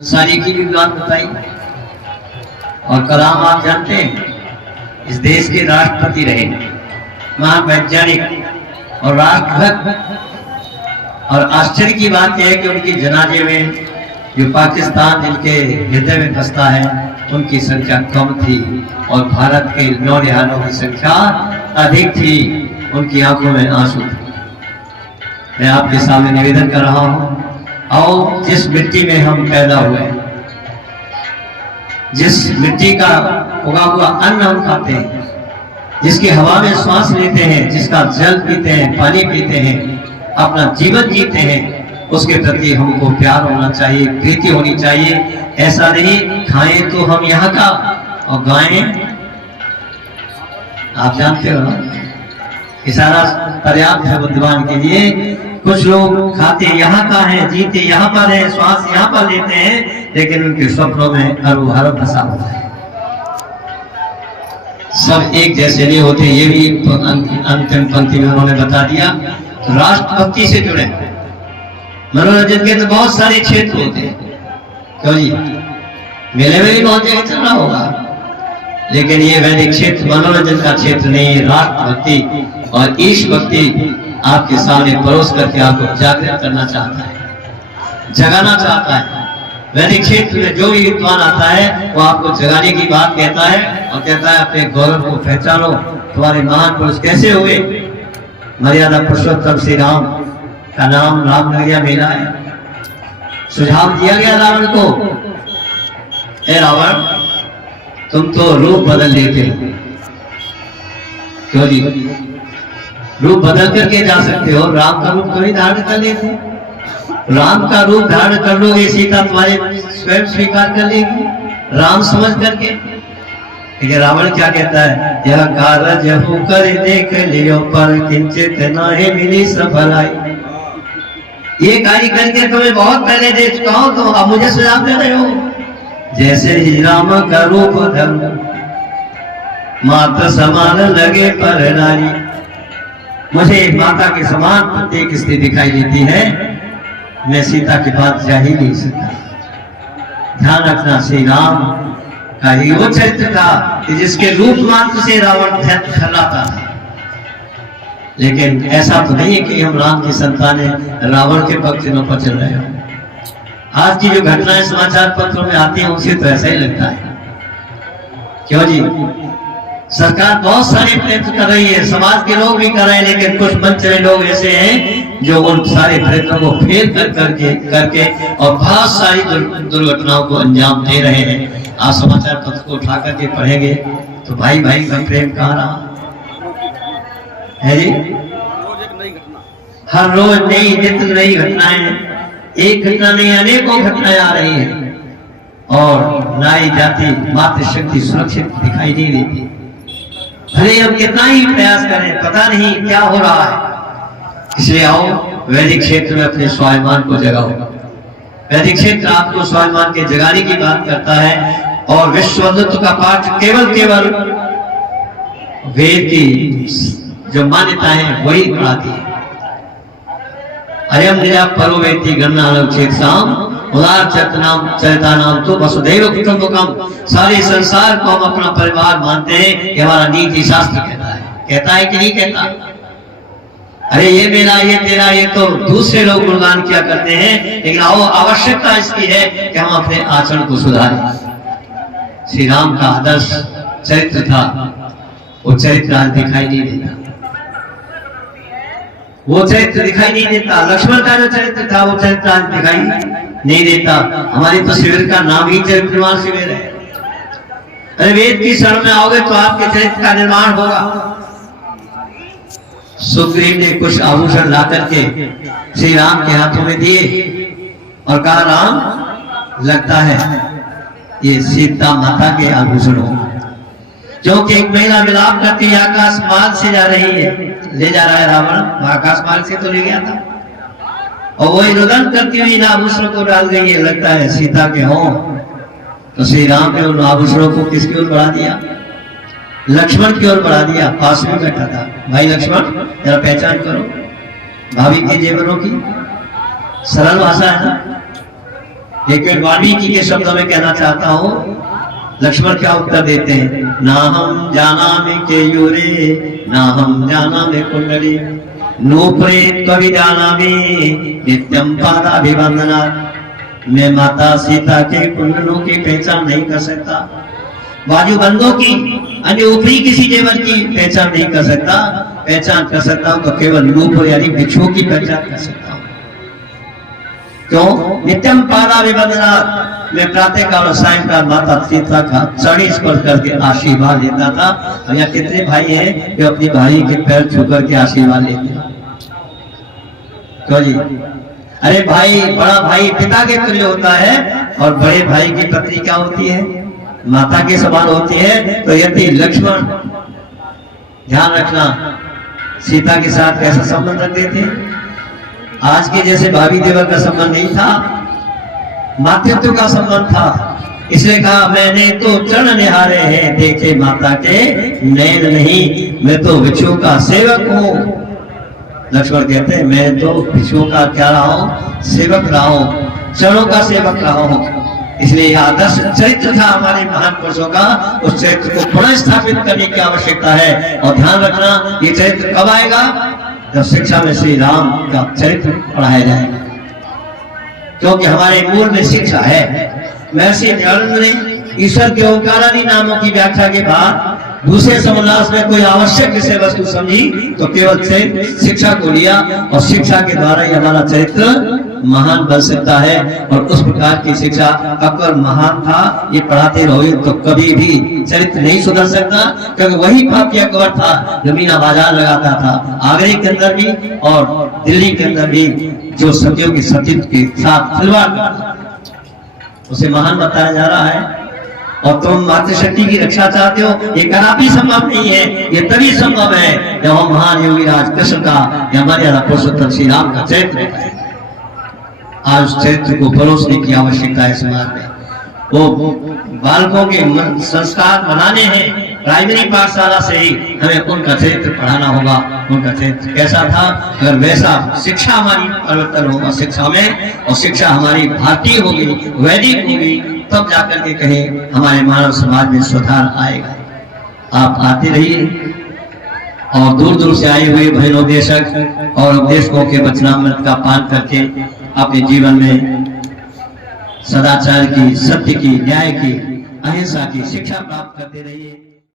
सारी की भी बात बताई। और कलाम आप जानते हैं इस देश के राष्ट्रपति रहे, महावैज्ञानिक और राष्ट्रभक्त। और आश्चर्य की बात यह है कि उनकी जनाजे में जो पाकिस्तान जिनके हृदय में बसता है उनकी संख्या कम थी और भारत के नौनिहालों की संख्या अधिक थी। उनकी आंखों में आंसू थे। मैं आपके सामने निवेदन कर रहा हूं, और जिस मिट्टी में हम पैदा हुए, जिस मिट्टी का उगा हुआ अन्न हम खाते हैं, जिसकी हवा में सांस लेते हैं, जिसका जल पीते हैं, पानी पीते हैं, अपना जीवन जीते हैं, उसके प्रति हमको प्यार होना चाहिए, प्रीति होनी चाहिए। ऐसा नहीं खाएं तो हम यहाँ का और गाएं, आप जानते हो कि सारा पर्याप्त है बुद्धिमान के लिए। कुछ लोग खाते यहाँ का है, जीते यहाँ पर है, श्वास यहाँ पर लेते हैं, लेकिन उनके स्वप्नों में अरब हरब फंसा हुआ है। सब एक जैसे नहीं होते, ये भी अंतिम पंक्ति में उन्होंने बता दिया। तो राष्ट्रभक्ति से जुड़े मनोरंजन के तो बहुत सारे क्षेत्र होते हैं, क्यों जी, मेले में भी बहुत जगह चल रहा होगा, लेकिन ये वैदिक क्षेत्र मनोरंजन का क्षेत्र नहीं। राष्ट्रभक्ति और ईश भक्ति आपके सामने परोस करके आपको जागृत करना चाहता है, जगाना चाहता है। वैदिक क्षेत्र में जो भी विद्वान आता है वो आपको जगाने की बात कहता है और कहता है अपने गौरव को पहचानो, तुम्हारे महान पुरुष कैसे हुए। मर्यादा पुरुषोत्तम श्री राम का नाम राम नगरिया मेला है। सुझाव दिया गया रावण को, ए रावण तुम तो रूप बदल लेते हो, क्यों जी, रूप बदल करके जा सकते हो, राम का रूप थोड़ी धारण कर लेते। राम का रूप धारण कर लोगे, सीता तुम्हारे स्वयं स्वीकार कर लेगी राम समझ करके। लेकिन रावण क्या कहता है, यह कारज होकर देख लियो पर किंचित नाहि मिली सफलाई। ये कार्य करके तुम्हें बहुत पहले दे चुका हूं, तो अब मुझे सुझाव दे रहे हो। जैसे ही राम का रूप धर्म माता समान लगे पर नारी। मुझे माता के समान प्रत्येक स्त्री दिखाई देती है, मैं सीता के पास जा ही नहीं सकता। ध्यान रखना, श्री राम का ही वो चरित्र था कि जिसके रूप मात्र से रावण थर्राता था। लेकिन ऐसा तो नहीं है कि हम राम की संतान रावण के पक्षियों पर चल रहे हो। आज की जो घटनाएं समाचार पत्रों में आती हैं उनसे तो ऐसा ही लगता है, क्यों जी। सरकार बहुत सारे प्रयत्न कर रही है, समाज के लोग भी कर रहे हैं, लेकिन कुछ मंच में लोग ऐसे हैं जो उन सारे प्रयत्नों को फेल करके और बहुत सारी दुर्घटनाओं को अंजाम दे रहे हैं। आज समाचार पत्र को उठा करके पढ़ेंगे तो भाई भाई का प्रेम कहाँ रहा है जी। हर रोज नई नित्य नई घटनाएं, एक घटना नहीं अनेकों घटनाएं आ रही है, और नारी जाति मातृशक्ति सुरक्षित दिखाई नहीं देती। भले हम कितना ही प्रयास करें, पता नहीं क्या हो रहा है। इसलिए आओ वैदिक क्षेत्र में अपने स्वाभिमान को जगाओ। वैदिक क्षेत्र आपको स्वाभिमान के जगाने की बात करता है, और विश्वबंधुत्व का पाठ केवल वेद की जो मान्यता है वही पढ़ाती है। अयम निजा परो वेति गणनालव चेतसाम उदार चरिता नाम तो वसुधैव कुटुंबकम। सारे संसार को हम अपना परिवार मानते हैं, ये हमारा नीति शास्त्र कहता है कि नहीं कहता। अरे ये मेरा, ये तेरा, ये तो दूसरे लोग गुणगान किया करते हैं, लेकिन आवश्यकता इसकी है कि हम अपने आचरण को सुधारें। श्री राम का आदर्श चरित्र था, वो चरित्र आज दिखाई नहीं देता, वो चरित्र दिखाई नहीं देता। लक्ष्मण का जो चरित्र था वो चरित्र आज दिखाई नहीं देता। हमारे तो शिविर का नाम ही चरित्र निर्माण शिविर है। अरे वेद की शरण में आओगे तो आपके चरित्र का निर्माण होगा। सुग्रीव ने कुछ आभूषण ला करके श्री राम के हाथों में दिए और कहा, राम लगता है ये सीता माता के आभूषण हो। जो कि एक महिला विलाप करती है, आकाश मार्ग से जा रही है, ले जा रहा है रावण, आकाश मार्ग से तो ले गया था, और वही रुदन करती हुई इन आभूषणों को डाल गई है, लगता है सीता के हो। तो श्री राम ने उन आभूषणों को किसकी ओर बढ़ा दिया, लक्ष्मण की ओर बढ़ा दिया। पास में बैठा था, भाई लक्ष्मण जरा पहचान करो भाभी के जेवरों की, सरल भाषा है ना। लेकिन वाल्मीकि के शब्दों में कहना चाहता हूं, लक्ष्मण क्या उत्तर देते हैं, ना हम जाना में केयूरे ना हम जाना में कुंडली नूपुरे कवि जाना में नित्यम पादाभिवंदना। मैं माता सीता के कुंडलों की पहचान नहीं कर सकता, बाजूबंदों की अन्य ऊपरी किसी जेवर की पहचान नहीं कर सकता। पहचान कर सकता हूं तो केवल नूपुर यानी भिक्षुओं की पहचान कर सकता हूं। क्यों? नित्यम पादाभिवंदना। मैं प्रातः काल और सायंकाल माता सीता का चरण स्पर्श करके आशीर्वाद लेता था। और यहाँ कितने भाई हैं जो अपनी भाई के पैर छू करके आशीर्वाद लेते हैं? क्यों जी? अरे भाई, बड़ा भाई पिता के तुल्य होता है और बड़े भाई की पत्नी क्या होती है? माता के समान होती है। तो यदि लक्ष्मण, ध्यान रखना, सीता के साथ कैसा संबंध रखते थे? आज के जैसे भाभी देवर का संबंध नहीं था, मातृत्व का संबंध था। इसलिए कहा मैंने तो चरण निहारे हैं, देखे माता के नैन नहीं, मैं तो भिक्षुओं का सेवक हूं। लक्ष्मण कहते हैं मैं तो भिक्षुओं का क्या रहा हूं? सेवक रहा हूं, चरणों का सेवक रहा हूं। इसलिए आदर्श चरित्र था हमारे महान पुरुषों का, उस चरित्र को पुनः स्थापित करने की आवश्यकता है। और ध्यान रखना, ये चरित्र कब आएगा? जब शिक्षा में श्री राम का चरित्र पढ़ाया जाएगा, क्योंकि हमारे मूल में शिक्षा है। महर्षि दयानंद ने ईश्वर के ओंकारादि नामों की व्याख्या के बाद दूसरे समास में कोई आवश्यक विषय वस्तु समझी तो केवल शिक्षा को लिया, और शिक्षा के द्वारा ही हमारा चरित्र महान बन सकता है। और उस प्रकार की शिक्षा अकबर महान था, ये पढ़ाते रहोगे तो कभी भी चरित्र नहीं सुधर सकता, क्योंकि वही पापी अकबर था जो मीना बाजार लगाता था, आगरे के अंदर भी और दिल्ली के अंदर भी, जो सत्यों की सत्य के साथ खिलवाड़ करता, उसे महान बताया जा रहा है। और तुम मातृशक्ति की रक्षा चाहते हो, ये कदापि संभव नहीं है। ये तभी संभव है जब हम महान योगी राज कृष्ण का या मर्यादा पुरुषोत्तम श्री राम का चरित्र है। आज उस चरित्र को परोसने की आवश्यकता है समाज में। वो बालकों के संस्कार बनाने हैं, प्राइमरी पाठशाला से ही हमें उनका चरित्र पढ़ाना होगा। उनका चरित्र कैसा था, अगर वैसा शिक्षा हमारी परिवर्तन होगा शिक्षा में, और शिक्षा हमारी भारतीय होगी, वैदिक होगी, तब जाकर के कहीं हमारे मानव समाज में सुधार आएगा। आप आते रहिए और दूर दूर से आए हुए भजनोपदेशक और उपदेशकों के वचनामृत का पान करके अपने जीवन में सदाचार की, सत्य की, न्याय की, अहिंसा की शिक्षा प्राप्त करते रहिए।